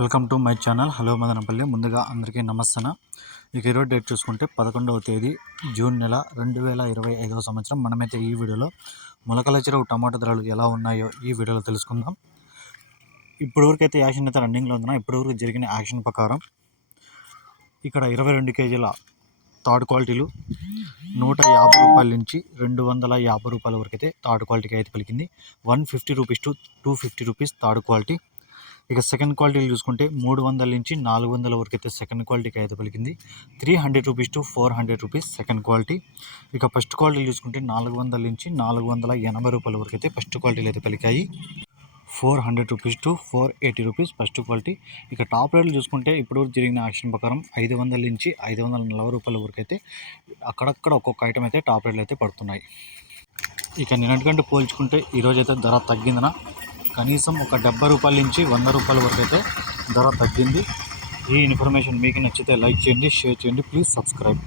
Welcome to my channel. Hello Madanapalle. ముందుగా అందరికీ నమస్తన ఇక ఈరోజు డేట్ చూసుకుంటే పదకొండవ తేదీ జూన్ నెల రెండు వేల ఇరవై ఐదవ సంవత్సరం. మనమైతే ఈ వీడియోలో మొలకల చెరువు టమాటా ధరలు ఎలా ఉన్నాయో ఈ వీడియోలో తెలుసుకుందాం. ఇప్పటివరకైతే యాక్షన్ అయితే రన్నింగ్లో ఉందన్నా. ఇప్పటివరకు జరిగిన యాక్షన్ ప్రకారం ఇక్కడ ఇరవై రెండు కేజీల థర్డ్ క్వాలిటీలు నూట యాభై రూపాయల నుంచి రెండు వందల యాభై రూపాయల వరకు అయితే థర్డ్ క్వాలిటీకి అయితే పలికింది. One fifty rupees to two fifty rupees third quality. ఇక సెకండ్ క్వాలిటీలు చూసుకుంటే మూడు వందల నుంచి నాలుగు వందల వరకు అయితే సెకండ్ క్వాలిటీకి అయితే పలికింది. Three hundred rupees to four hundred rupees second quality ఇక ఫస్ట్ క్వాలిటీలు చూసుకుంటే నాలుగు వందల నుంచి నాలుగు వందల ఎనభై రూపాయల వరకు అయితే ఫస్ట్ క్వాలిటీలు అయితే పలికాయి. Four hundred rupees to four eighty rupees first quality ఇక టాప్ రేట్లు చూసుకుంటే ఇప్పుడు జరిగిన యాక్షన్ ప్రకారం ఐదు వందల నుంచి ఐదు వందల నలభై రూపాయల వరకు అయితే అక్కడక్కడ ఒక్కొక్క ఐటమ్ అయితే టాప్ రేట్లు అయితే పడుతున్నాయి. ఇక నిన్నటికంటే పోల్చుకుంటే ఈరోజు అయితే ధర తగ్గిందన? కనీసం ఒక డెబ్బై రూపాయల నుంచి వంద రూపాయల వరకు అయితే ధర తగ్గింది. ఈ ఇన్ఫర్మేషన్ మీకు నచ్చితే లైక్ చేయండి షేర్ చేయండి. Please subscribe.